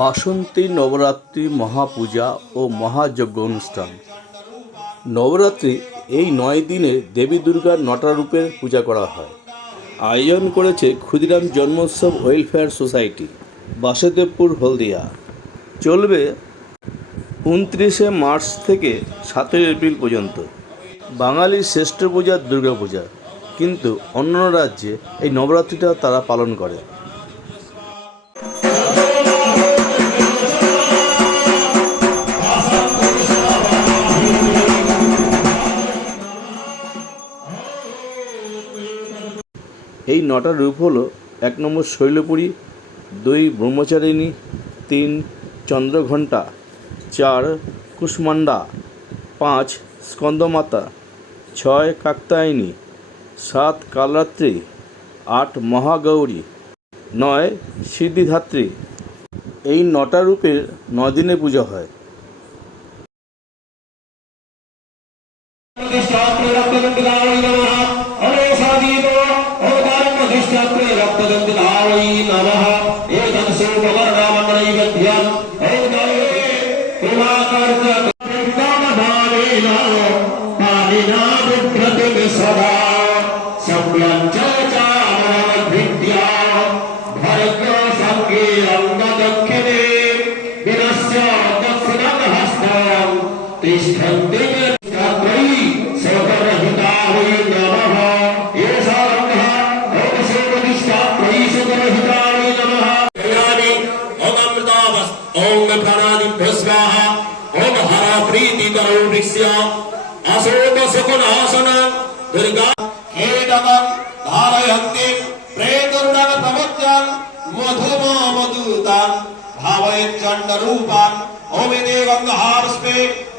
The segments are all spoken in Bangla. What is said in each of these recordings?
বাসন্তী নবরাত্রি মহাপূজা ও মহাযজ্ঞ অনুষ্ঠান। নবরাত্রি এই 9 দিনে দেবী দুর্গার 9টা রূপের পূজা করা হয়। আয়োজন করেছে ক্ষুদিরাম জন্মোৎসব ওয়েলফেয়ার সোসাইটি, বাসুদেবপুর, হলদিয়া। চলবে 29শে মার্চ থেকে 7 এপ্রিল পর্যন্ত। বাঙালির শ্রেষ্ঠ পূজা দুর্গাপূজা, কিন্তু অন্য রাজ্যে এই নবরাত্রিটা তারা পালন করে। এই 9টা রূপ হলো: 1 নম্বর শৈলপুরী, 2 ব্রহ্মচারিণী, 3 চন্দ্রঘণ্টা, 4 কুষ্মাণ্ডা, 5 স্কন্দমাতা, 6 কাত্যায়নী, 7 কালরাত্রি, 8 মহাগৌরী, 9 সিদ্ধিধাত্রী। এই 9টা রূপের 9 দিনে পূজা হয়।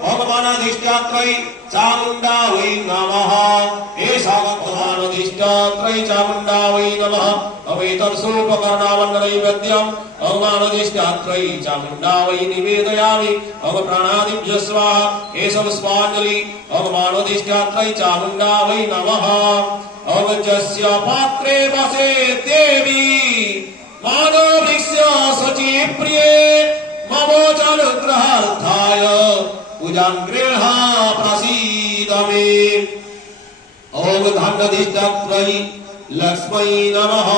भगवानाधिष्ठात्रै चामुण्डा वै नमः। एषा भगवानाधिष्ठात्रै चामुण्डा वै नमः। अवेतर्सोपकरणावन्ननैवेद्यम् भगवानाधिष्ठात्रै चामुण्डा वै निवेदयामि। प्राणादिभ्यः स्वाहा। एष पुष्पाञ्जलि भगवानाधिष्ठात्रै चामुण्डा वै नमः। अवजस्य पात्रे वसे देवी मानवृक्ष शचीप्रिये मम चानुग्रहार्थाय पूजां गृहा प्रसीद मे। ओम धनाधिष्ठात्रै लक्ष्मै नमः।